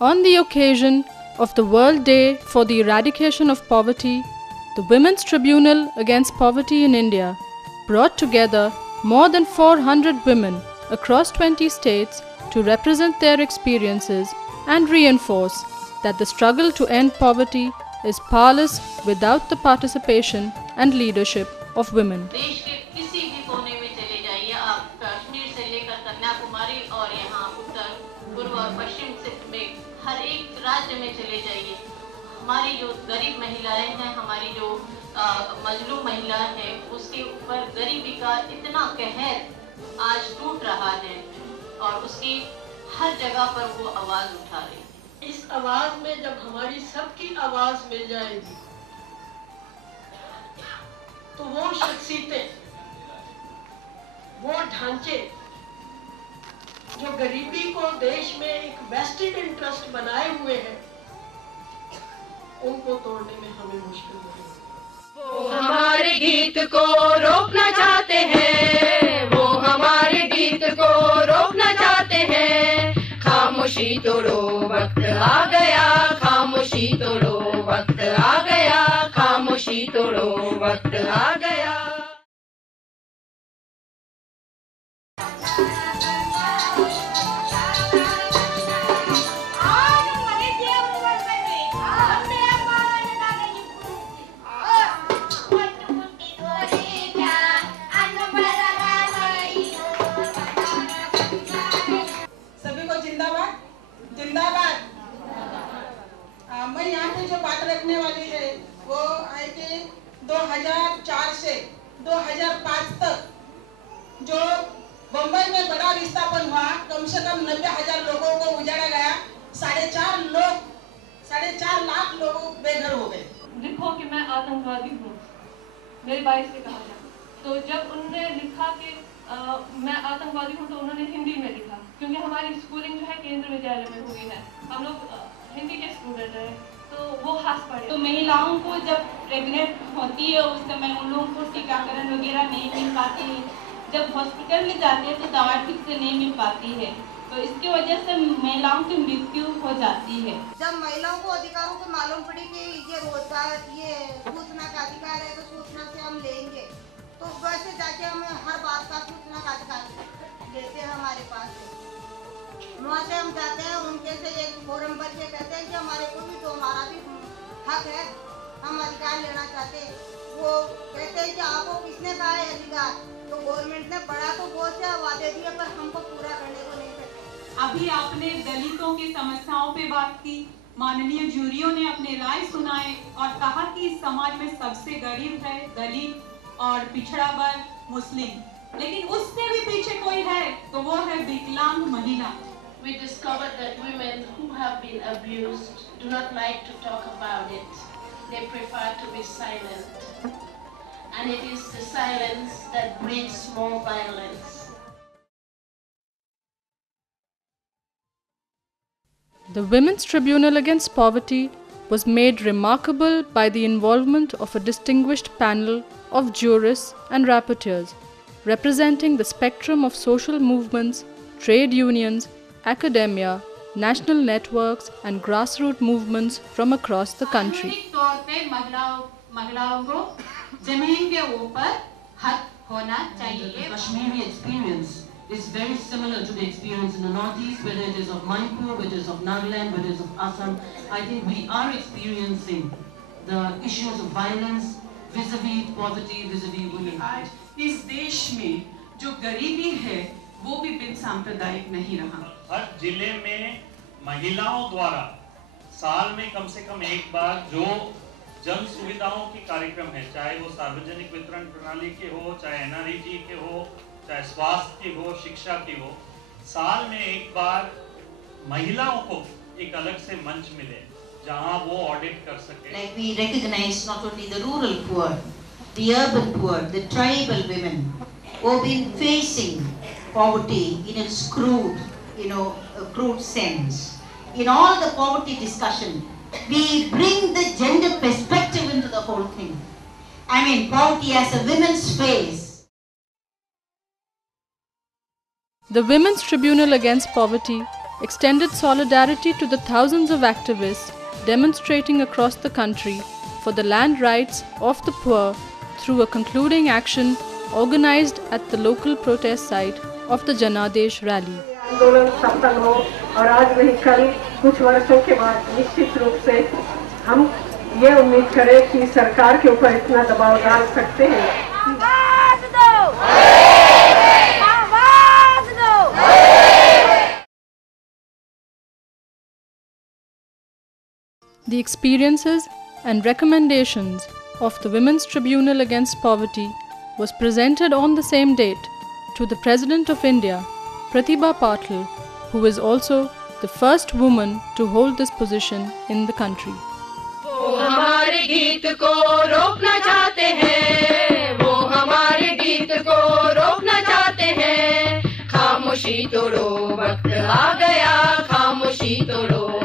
On the occasion of the World Day for the Eradication of Poverty, the Women's Tribunal Against Poverty in India brought together more than 400 women across 20 states to represent their experiences and reinforce that the struggle to end poverty is powerless without the participation and leadership of women. देश के किसी भी कोने में चले जाइए, आप कश्मीर से लेकर कन्याकुमारी और यहाँ उत्तर पूर्व और पश्चिम में हर एक राज्य में चले जाइए, हमारी जो गरीब महिलाएं हैं, हमारी जो मजलूम महिला है, उसके ऊपर गरीबी का इतना कहर आज टूट रहा है और उसकी हर जगह पर वो आवाज उठा रही है। इस आवाज में जब हमारी सबकी आवाज मिल जाएगी तो वो शख्सियतें, वो ढांचे जो गरीबी को देश में एक वेस्टेड इंटरेस्ट बनाए हुए हैं, उनको तोड़ने में हमें मुश्किल नहीं। वो हमारे गीत को रोकना चाहते हैं, वो हमारे गीत को रोकना चाहते हैं। खामोशी तोड़ो वक्त आ गया, खामोशी तोड़ो वक्त आ गया, खामोशी तोड़ो वक्त आ गया। मैं यहाँ पे जो बात रखने वाली है वो है कि 2004 से 2005 तक जो बम्बई में बड़ा विस्थापन हुआ, कम से कम 90,000 लोगों को उजाड़ा गया, 4.5 लाख लोग बेघर हो गए। लिखो कि मैं आतंकवादी हूँ, मेरे भाई से कहा था। तो जब उन्होंने लिखा कि मैं आतंकवादी हूँ, तो उन्होंने हिंदी में लिखा, क्योंकि हमारी स्कूलिंग जो है केंद्र विद्यालय में हुई है, हम लोग हिंदी के स्टूडेंट हैं, तो वो हंस पड़े। तो महिलाओं को जब प्रेग्नेंट होती है उस समय उन लोगों को टीकाकरण वगैरह नहीं मिल पाती है, जब हॉस्पिटल में जाते हैं तो दवा ठीक से नहीं मिल पाती है, तो इसकी वजह से महिलाओं की मृत्यु हो जाती है। जब महिलाओं को अधिकारों को मालूम पड़ी कि ये रोजगार, ये सूचना का अधिकार है, तो सूचना से हम लेंगे, तो वैसे जाके हम हर बात का सूचना का अधिकार लेते हैं हमारे पास। वहाँ से हम जाते हैं, उनके से एक फोरम पर के कहते हैं कि हमारे को भी तो हमारा भी हक है, हम अधिकार लेना चाहते हैं। वो कहते हैं कि आपको किसने कहा है अधिकार, तो गवर्नमेंट ने बड़ा तो बहुत से वादे दिए पर हमको पूरा करने को नहीं सकते। अभी आपने दलितों की समस्याओं पे बात की, माननीय जूरियों ने अपने राय सुनाए और कहा कि इस समाज में सबसे गरीब है दलित और पिछड़ा वर्ग मुस्लिम, लेकिन उससे भी पीछे कोई है तो वो है विकलांग महिला। We discovered that women who have been abused do not like to talk about it. They prefer to be silent. And it is the silence that breeds more violence. The Women's Tribunal Against Poverty was made remarkable by the involvement of a distinguished panel of jurists and rapporteurs, representing the spectrum of social movements, trade unions, academia, national networks and grassroots movements from across the country. तौर पे महिलाओं को जमीन के ऊपर हक होना चाहिए। The Kashmiri experience is very similar to the experience in the northeast, whether it is of Manipur, whether it is of Nagaland, whether it is of Assam. I think we are experiencing the issues of violence vis-a-vis poverty, vis-a-vis women. आज इस देश में जो गरीबी है वो भी बिन सांप्रदायिक नहीं रहा। हर जिले में महिलाओं द्वारा साल में कम से कम एक बार जो जन सुविधाओं की कार्यक्रम है, चाहे वो सार्वजनिक वितरण प्रणाली के हो, चाहे NREG के हो, चाहे स्वास्थ्य की हो, शिक्षा की हो, साल में एक बार महिलाओं को एक अलग से मंच मिले जहां वो ऑडिट कर सके। Like we recognize not only the rural poor, the urban poor, the tribal women who have been facing poverty in its crude, crude sense. In all the poverty discussion, we bring the gender perspective into the whole thing. I mean, poverty as a women's face. The Women's Tribunal Against Poverty extended solidarity to the thousands of activists demonstrating across the country for the land rights of the poor through a concluding action organized at the local protest site of the Janadesh rally. आंदोलन सफल हो और आज नहीं कल कुछ वर्षों के बाद निश्चित रूप से हम ये उम्मीद करें कि सरकार के ऊपर इतना दबाव डाल सकते हैं। आवाज दो! आवाज दो! The experiences and recommendations of the Women's Tribunal Against Poverty was presented on the same date to the President of India, Pratibha Patil, who is also the first woman to hold this position in the country. वो हमारे गीत को रोकना चाहते हैं, वो हमारे गीत को रोकना चाहते हैं। खामोशी तोड़ो, वक्त आ गया, खामोशी तोड़ो।